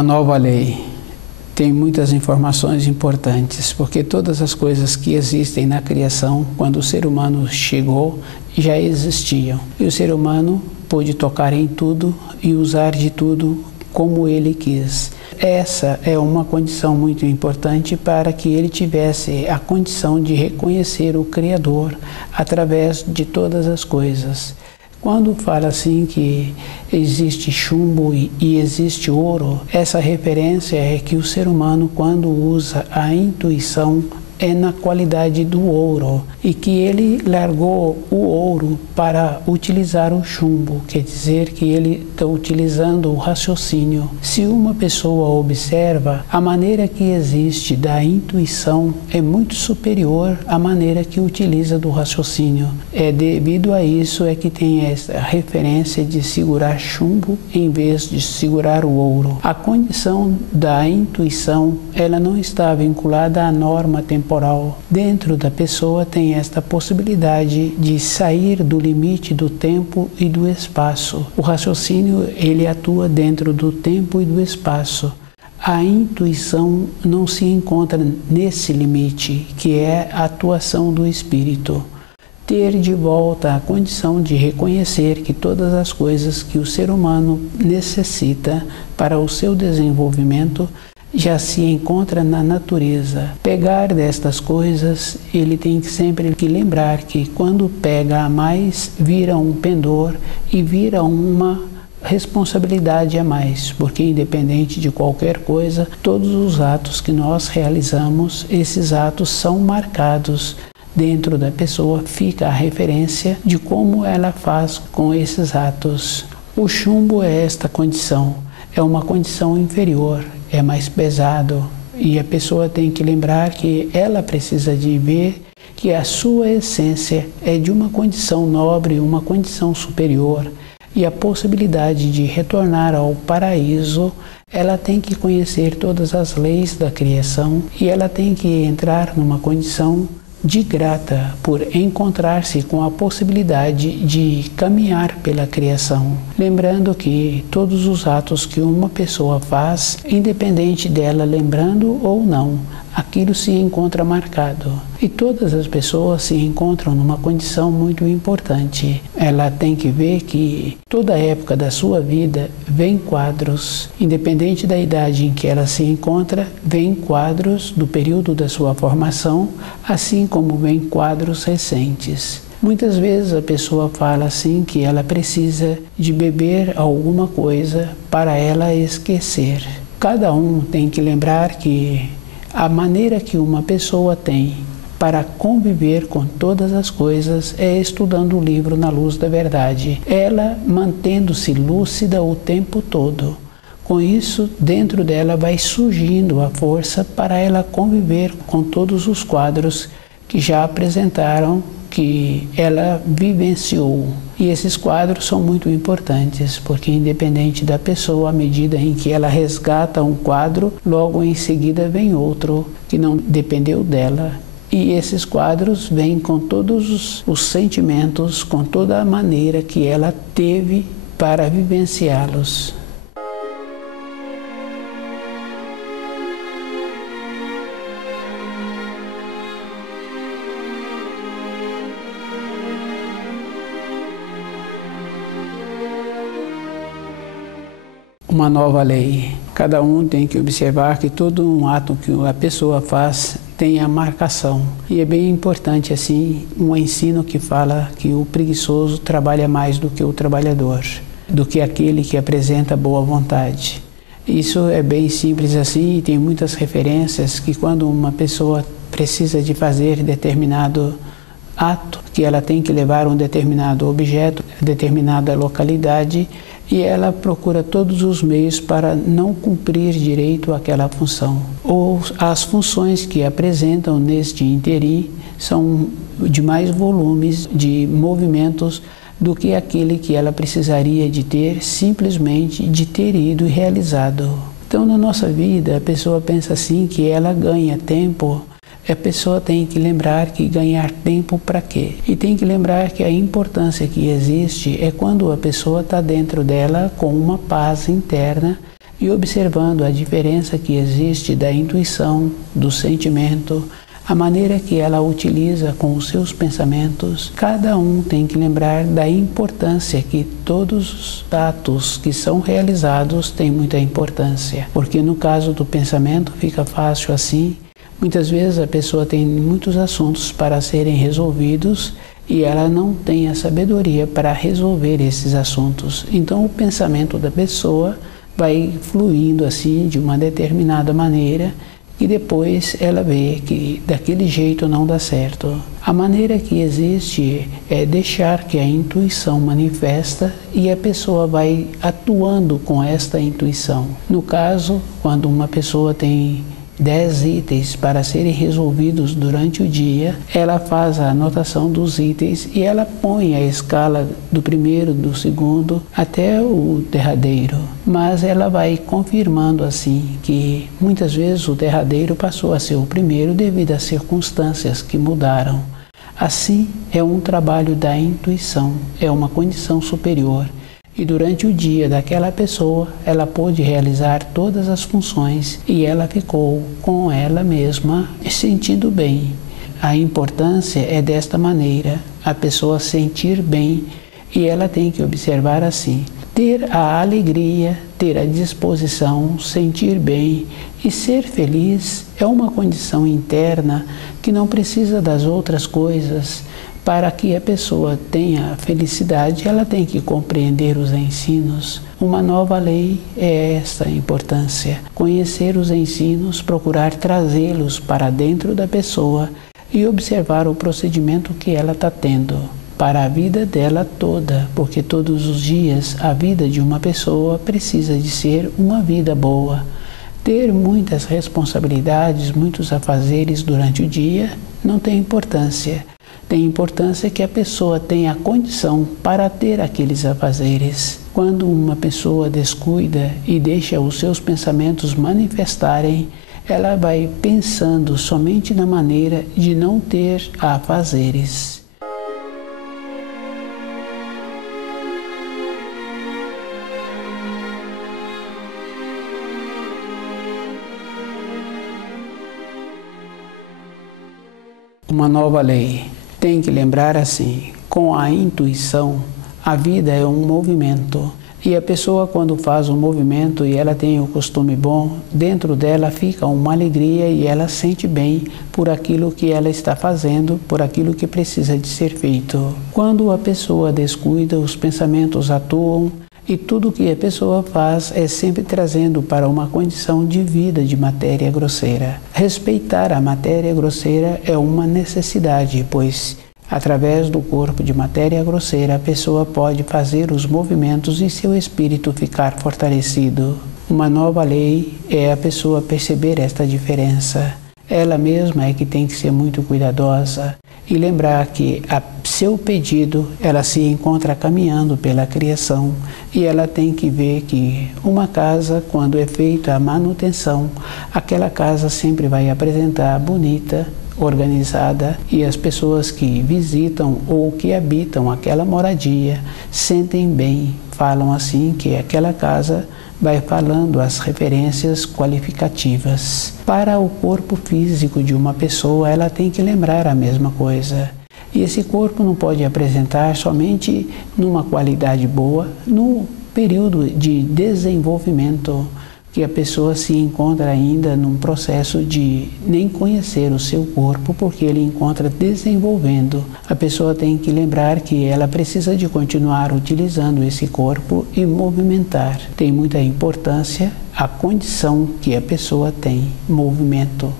Uma nova lei tem muitas informações importantes, porque todas as coisas que existem na criação, quando o ser humano chegou, já existiam. E o ser humano pôde tocar em tudo e usar de tudo como ele quis. Essa é uma condição muito importante para que ele tivesse a condição de reconhecer o Criador através de todas as coisas. Quando fala assim que existe chumbo e existe ouro, essa referência é que o ser humano, quando usa a intuição, é na qualidade do ouro, e que ele largou o ouro para utilizar o chumbo, quer dizer que ele está utilizando o raciocínio. Se uma pessoa observa, a maneira que existe da intuição é muito superior à maneira que utiliza do raciocínio. É devido a isso é que tem essa referência de segurar chumbo em vez de segurar o ouro. A condição da intuição, ela não está vinculada à norma temporal. Dentro da pessoa tem esta possibilidade de sair do limite do tempo e do espaço. O raciocínio, ele atua dentro do tempo e do espaço. A intuição não se encontra nesse limite, que é a atuação do espírito. Ter de volta a condição de reconhecer que todas as coisas que o ser humano necessita para o seu desenvolvimento já se encontra na natureza. Pegar destas coisas, ele tem sempre que lembrar que quando pega a mais, vira um pendor e vira uma responsabilidade a mais, porque independente de qualquer coisa, todos os atos que nós realizamos, esses atos são marcados. Dentro da pessoa fica a referência de como ela faz com esses atos. O chumbo é esta condição, é uma condição inferior, é mais pesado, e a pessoa tem que lembrar que ela precisa de ver que a sua essência é de uma condição nobre, uma condição superior, e a possibilidade de retornar ao paraíso, ela tem que conhecer todas as leis da criação e ela tem que entrar numa condição de grata por encontrar-se com a possibilidade de caminhar pela criação. Lembrando que todos os atos que uma pessoa faz, independente dela lembrando ou não, aquilo se encontra marcado. E todas as pessoas se encontram numa condição muito importante. Ela tem que ver que toda época da sua vida vem quadros, independente da idade em que ela se encontra, vem quadros do período da sua formação, assim como vem quadros recentes. Muitas vezes a pessoa fala assim que ela precisa de beber alguma coisa para ela esquecer. Cada um tem que lembrar que a maneira que uma pessoa tem para conviver com todas as coisas é estudando o livro Na Luz da Verdade, ela mantendo-se lúcida o tempo todo. Com isso, dentro dela vai surgindo a força para ela conviver com todos os quadros que já apresentaram, que ela vivenciou. E esses quadros são muito importantes, porque independente da pessoa, à medida em que ela resgata um quadro, logo em seguida vem outro que não dependeu dela. E esses quadros vêm com todos os sentimentos, com toda a maneira que ela teve para vivenciá-los. Uma nova lei. Cada um tem que observar que todo um ato que a pessoa faz tem a marcação. E é bem importante, assim, um ensino que fala que o preguiçoso trabalha mais do que o trabalhador, do que aquele que apresenta boa vontade. Isso é bem simples assim e tem muitas referências que quando uma pessoa precisa de fazer determinado ato, que ela tem que levar um determinado objeto, determinada localidade, e ela procura todos os meios para não cumprir direito àquela função. Ou as funções que apresentam neste interim são de mais volumes de movimentos do que aquele que ela precisaria de ter, simplesmente de ter ido e realizado. Então, na nossa vida, a pessoa pensa assim que ela ganha tempo. A pessoa tem que lembrar que ganhar tempo para quê? E tem que lembrar que a importância que existe é quando a pessoa está dentro dela com uma paz interna e observando a diferença que existe da intuição, do sentimento, a maneira que ela utiliza com os seus pensamentos, cada um tem que lembrar da importância que todos os atos que são realizados têm muita importância. Porque no caso do pensamento fica fácil assim. Muitas vezes a pessoa tem muitos assuntos para serem resolvidos e ela não tem a sabedoria para resolver esses assuntos. Então o pensamento da pessoa vai fluindo assim de uma determinada maneira e depois ela vê que daquele jeito não dá certo. A maneira que existe é deixar que a intuição manifesta e a pessoa vai atuando com esta intuição. No caso, quando uma pessoa tem 10 itens para serem resolvidos durante o dia, ela faz a anotação dos itens e ela põe a escala do primeiro, do segundo, até o derradeiro. Mas ela vai confirmando assim que muitas vezes o derradeiro passou a ser o primeiro devido às circunstâncias que mudaram. Assim, é um trabalho da intuição, é uma condição superior. E durante o dia daquela pessoa, ela pôde realizar todas as funções e ela ficou com ela mesma sentindo bem. A importância é desta maneira, a pessoa sentir bem e ela tem que observar assim. Ter a alegria, ter a disposição, sentir bem e ser feliz é uma condição interna que não precisa das outras coisas. Para que a pessoa tenha felicidade, ela tem que compreender os ensinos. Uma nova lei é esta importância. Conhecer os ensinos, procurar trazê-los para dentro da pessoa e observar o procedimento que ela está tendo para a vida dela toda, porque todos os dias a vida de uma pessoa precisa de ser uma vida boa. Ter muitas responsabilidades, muitos afazeres durante o dia não tem importância. Tem importância que a pessoa tenha a condição para ter aqueles afazeres. Quando uma pessoa descuida e deixa os seus pensamentos manifestarem, ela vai pensando somente na maneira de não ter afazeres. Uma nova lei. Tem que lembrar assim, com a intuição, a vida é um movimento. E a pessoa quando faz um movimento e ela tem o costume bom, dentro dela fica uma alegria e ela sente bem por aquilo que ela está fazendo, por aquilo que precisa de ser feito. Quando a pessoa descuida, os pensamentos atuam e tudo que a pessoa faz é sempre trazendo para uma condição de vida de matéria grosseira. Respeitar a matéria grosseira é uma necessidade, pois através do corpo de matéria grosseira a pessoa pode fazer os movimentos e seu espírito ficar fortalecido. Uma nova lei é a pessoa perceber esta diferença. Ela mesma é que tem que ser muito cuidadosa e lembrar que a seu pedido ela se encontra caminhando pela criação e ela tem que ver que uma casa, quando é feita a manutenção, aquela casa sempre vai apresentar bonita, organizada e as pessoas que visitam ou que habitam aquela moradia sentem bem, falam assim que aquela casa vai falando as referências qualificativas. Para o corpo físico de uma pessoa, ela tem que lembrar a mesma coisa. E esse corpo não pode apresentar somente numa qualidade boa, no período de desenvolvimento, que a pessoa se encontra ainda num processo de nem conhecer o seu corpo, porque ele encontra desenvolvendo. A pessoa tem que lembrar que ela precisa de continuar utilizando esse corpo e movimentar. Tem muita importância a condição que a pessoa tem, movimento.